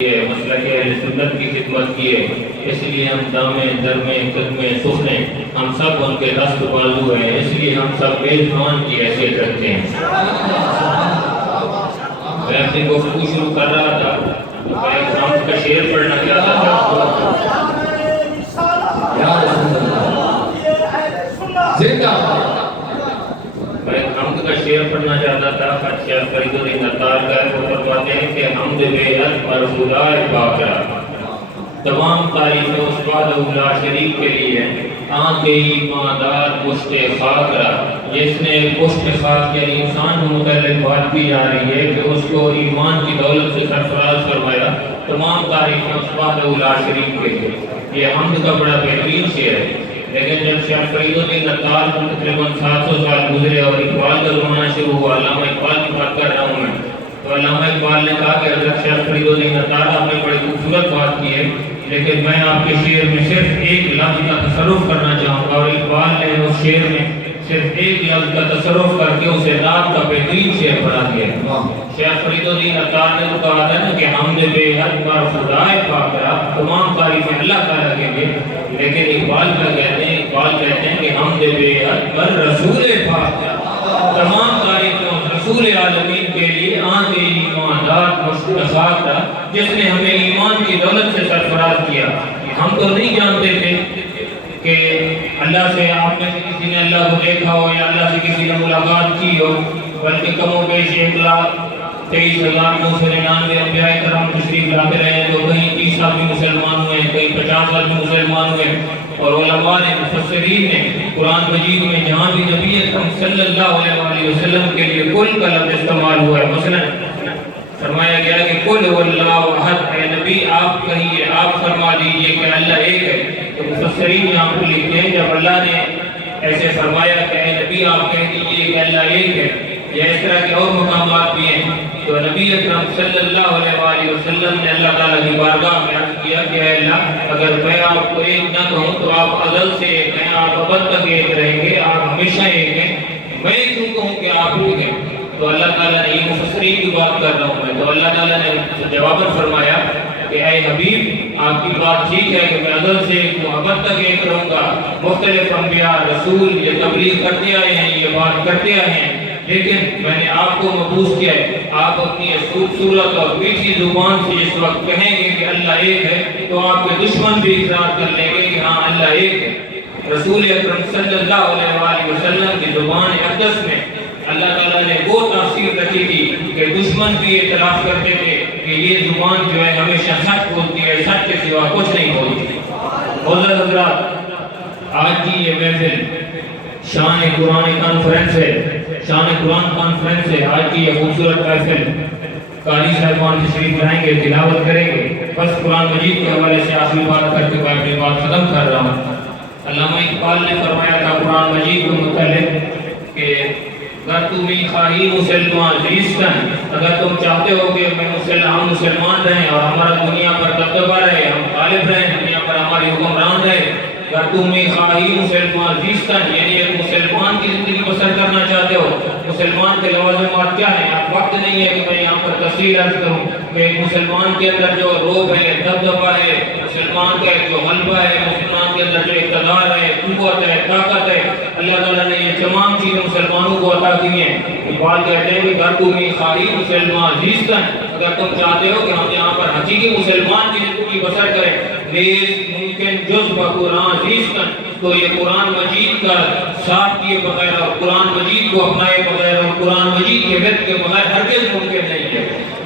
مسلک اہل سنت کی خدمت کیے، اس لیے ہم دامے درمے قدمے سخنے ہم سب ان کے دست بازو ہیں، اس لیے ہم سب میزبان کی حیثیت رکھتے ہیں۔ میں اپنی گفتگو شروع کر رہا تھا تو میں ایک حمد کا شعر پڑھنا چاہتا تھا۔ میں ایک حمد کا شعر پڑھنا چاہتا تھا۔ شیخ فرید الدین عطار کا وہ فرماتے ہیں کہ حمد بے حد پر خدائے پاک را، تمام تعریفیں اس وحدہ لا شریک کے لیے آنکھ ایماندار پشت خاک را۔ جس نے پشت خاک یعنی انسان کو متعلق بات کی جا رہی ہے کہ اس کو ایمان کی دولت سے سرفراز فرمایا، تمام تعریفیں اس وحدہ لا شریک کے لیے۔ یہ حمد کا بڑا بہترین شعر ہے۔ لیکن جب شیخ فرید الدین عطار کو تقریباً 700 سال گزرے اور اقبال کا زمانہ شروع ہوا، علامہ اقبال کی بات کر رہا ہوں میں، تو علامہ اقبال نے کہا کہ حضرت شیخ فرید الدین عطار آپ نے بڑی خوبصورت بات کی ہے، لیکن میں آپ کے شعر میں صرف ایک لفظ کا تصرف کرنا چاہوں گا، اور اقبال نے اس شعر میں صرف ایک لفظ کا تصرف کر کے اسے رات کا بہترین شعر بنا دیا۔ شیخ فرید الدین عطار نے تو کہا تھا نا کہ حمد بے حد پر خدائے پاک را، تمام تعریفیں اللہ تعالیٰ کے لیے، لیکن اقبال کا کہتے ہیں کہ حمد بے حد پر رسول پاک را، تمام تعریفیں رسول عالمین کے لیے، آنکھ ایماندار پشت خاک را، جس نے ہمیں ایمان کی دولت سے سرفراز کیا۔ ہم تو نہیں جانتے تھے کہ اللہ سے آپ میں سے کسی نے اللہ کو دیکھا ہو یا اللہ سے کسی نے ملاقات کی ہو، بلکہ کم و بیش 1,23,999 انبیاء کرام تشریف لاتے رہے ہیں، تو کہیں 30 آدمی مسلمان ہوئے ہیں، کہیں 50 آدمی مسلمان ہوئے ہیں، اور علماء نے مفسرین نے قرآن مجید میں جہاں بھی نبی اکرم صلی اللہ علیہ وسلم کے لیے کل کا لفظ استعمال ہوا ہے، مثلا فرمایا گیا کہ قل هو اللہ احد، اے نبی آپ کہیے، آپ فرما دیجئے کہ اللہ ایک ہے۔ تو مفسرین یہاں پر لکھتے ہیں جب اللہ نے ایسے فرمایا کہ اے نبی آپ کہہ دیجئے کہ اللہ ایک ہے، یا اس طرح کے اور مقامات بھی ہیں، تو نبی اکرم صلی اللہ علیہ وسلم نے اللہ تعالیٰ کی بارگاہ میں عرض کیا کہ اے اللہ اگر میں آپ کو ایک نہ کہوں تو آپ ازل سے ایک ہیں، آپ ابد تک ایک رہیں گے، آپ ہمیشہ ایک ہیں، میں کیوں کہوں کہ آپ ایک ہیں؟ تو اللہ تعالیٰ نے، یہ مفسرین کی بات کر رہا ہوں میں، تو اللہ تعالیٰ نے جواباً فرمایا کہ اے حبیب آپ کی بات ٹھیک ہے کہ میں ازل سے ایک ہوں، ابد تک ایک رہوں گا۔ مختلف انبیاء رسول یہ تبلیغ کرتے آئے ہیں، یہ بات کرتے آئے ہیں، لیکن میں نے آپ کو مبعوث کیا ہے، آپ اپنی خوبصورت اور میٹھی زبان سے اس وقت کہیں گے کہ اللہ ایک ہے تو آپ کے دشمن بھی اقرار کر لیں گے کہ ہاں اللہ ایک ہے۔ رسول اکرم صلی اللہ علیہ وسلم کی زبان اقدس میں اللہ تعالیٰ نے وہ تاثیر رکھی تھی کہ دشمن بھی اعتراف کرتے تھے کہ یہ زبان جو ہے ہمیشہ سچ بولتی ہے، سچ کے سوا کچھ نہیں بولتی۔ معزز حضرات، آج کی یہ محفل شان قرآن کانفرنس ہے، شان قرآن کانفرنس ہے۔ آج کی یہ خوبصورت محفل قاری صاحبان تشریف لائیں گے، تلاوت کریں گے۔ بس قرآن مجید کے حوالے سے آخری بات کر کے میں اپنی بات ختم کر رہا ہوں۔ علامہ اقبال نے فرمایا تھا قرآن مجید کو متعلق کہ اگر تم خواہی مسلمان زیستن، اگر تم چاہتے ہو کہ ہم مسلمان رہیں اور ہمارا دنیا پر دبدبہ رہے، ہم غالب رہیں، دنیا پر ہماری حکمران رہے، اگر تم خواہی مسلمان زیستن یعنی ایک مسلمان کی زندگی بسر کرنا چاہتے ہو، مسلمان کے لوازمات کیا ہیں؟ اب وقت نہیں ہے کہ میں یہاں پر تفصیل عرض کروں کہ ایک مسلمان کے اندر جو روب ہے، دبدبہ ہے، مسلمان کا ایک جو غلبہ ہے، مسلمان کے اندر جو اقتدار ہے، قوت ہے، طاقت ہے، اللہ تعالیٰ نے یہ تمام چیزیں مسلمانوں کو عطا کی ہیں۔ اقبال کہتے ہیں کہ اگر تم خواہی مسلمان زیستن، اگر تم چاہتے ہو کہ ہم یہاں پر حقیقی مسلمان کی زندگی بسر کریں، نیز ممکن جز بقرآن زیستن، تو یہ قرآن مجید کا ساتھ کیے بغیر اور قرآن مجید کو اپنائے بغیر اور قرآن مجید کے ورد کے بغیر ہرگز ممکن نہیں ہے۔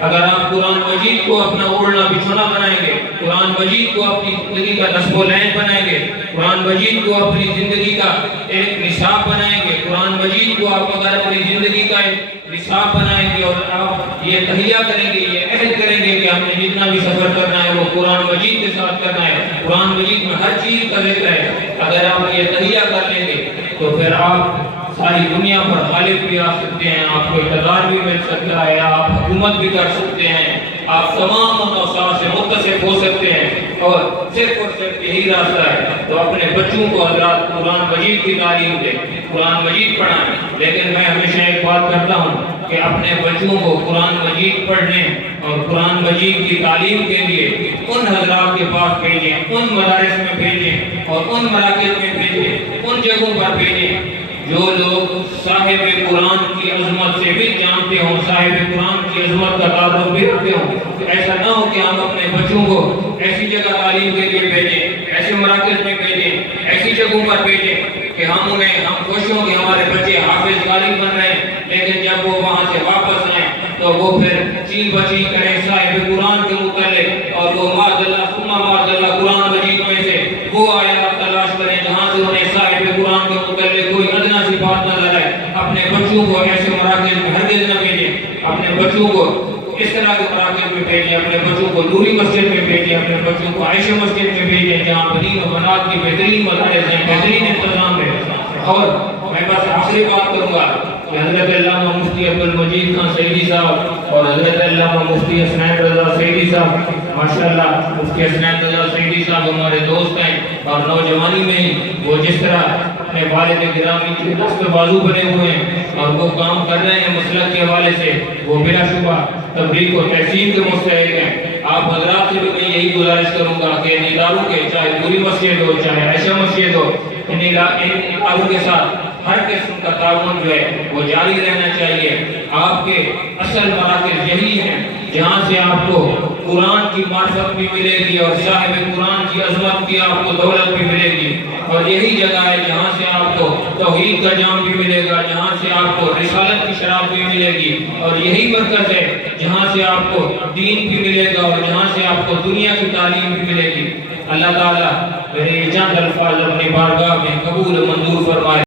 اگر آپ قرآن مجید کو اپنا اوڑھنا بچھونا بنائیں گے، قرآن مجید کو اپنی زندگی کا نصب و لین بنائیں گے، قرآن مجید کو اپنی زندگی کا ایک نصاب بنائیں گے، قرآن مجید کو آپ اگر اپنی زندگی کا ایک نصاب بنائیں گے اور آپ یہ تہیہ کریں گے، یہ عہد کریں گے کہ ہم نے جتنا بھی سفر کرنا ہے وہ قرآن مجید کے ساتھ کرنا ہے، قرآن مجید میں ہر چیز کا ذکر ہے، اگر آپ یہ تہیہ کر لیں گے تو پھر آپ ساری دنیا پر غالب بھی آ سکتے ہیں، آپ کو اقتدار بھی مل سکتا ہے، آپ حکومت بھی کر سکتے ہیں، آپ تمام اوصاف سے متصف ہو سکتے ہیں، اور صرف یہی راستہ ہے۔ تو اپنے بچوں کو حضرات قرآن مجید کی تعلیم دیں، قرآن مجید پڑھائیں۔ لیکن میں ہمیشہ ایک بات کرتا ہوں کہ اپنے بچوں کو قرآن مجید پڑھنے اور قرآن مجید کی تعلیم کے لیے ان حضرات کے پاس بھیجیں، ان مدارس میں بھیجیں اور ان مراکز میں بھیجیں، ان جگہوں پر بھیجیں جو لوگ صاحب قرآن کی عظمت سے بھی جانتے ہوں، صاحب قرآن کی عظمت کا تعارف بھی رکھتے ہوں۔ ایسا نہ ہو کہ ہم اپنے بچوں کو ایسی جگہ تعلیم کے لیے بھیجیں، ایسے مراکز میں بھیجیں، ایسی جگہوں پر بھیجیں کہ ہم خوش ہوں کہ ہمارے بچے حافظ قاری بن رہے ہیں، لیکن جب وہ وہاں سے واپس آئیں تو وہ پھر چین بچی کریں صاحب قرآن کے متعلق، اور وہ معاذ اللہ ثم معاذ اللہ قرآن مجید میں سے وہ آیات تلاش کریں جہاں سے انہیں صاحب قرآن کے متعلق کوئی ادنا سی بات نظر آئے۔ اپنے بچوں کو ایسے مراکز میں ہرگز نہ بھیجیں، اپنے بچوں کو اس طرح کے مراکز میں بھیجیں، اپنے بچوں کو نوری مسجد میں بھیجیں، اپنے بچوں کو عائشہ مسجد میں بھیجیں جہاں بنین و بنات کی بہترین مدارس ہیں، بہترین انتظام ہے۔ اور میں بس آخری بات کروں گا کہ حضرت علامہ مفتی عبدالمجید خان سعیدی صاحب اور حضرت علامہ مفتی حسنین رضا سعیدی صاحب، ماشاءاللہ مفتی حسنین رضا سعیدی صاحب ہمارے دوست ہیں، اور نوجوانی میں ہی وہ جس طرح اپنے والد گرامی کے دست بازو بنے ہوئے ہیں اور وہ کام کر رہے ہیں مسلک کے حوالے سے، وہ بلا شبہ تبلیغ و تحسین کے مستحق ہیں۔ آپ حضرات سے بھی میں یہی گزارش کروں گا کہ ان اداروں کے، چاہے پوری مسجد ہو چاہے عائشہ مسجد ہو، ان اداروں کے ساتھ ہر قسم کا تعاون جو ہے وہ جاری رہنا چاہیے۔ آپ کے اصل مراکز یہی ہیں جہاں سے آپ کو قرآن کی معرفت بھی ملے گی اور صاحب قرآن کی عظمت کی آپ کو دولت بھی ملے گی، اور یہی جگہ ہے جہاں سے آپ کو توحید کا جام بھی ملے گا، جہاں سے آپ کو رسالت کی شراب بھی ملے گی، اور یہی مرکز ہے جہاں سے آپ کو دین بھی ملے گا اور جہاں سے آپ کو دنیا کی تعلیم بھی ملے گی۔ اللہ تعالیٰ میرے چند الفاظ اپنی بارگاہ میں قبول و منظور فرمائے۔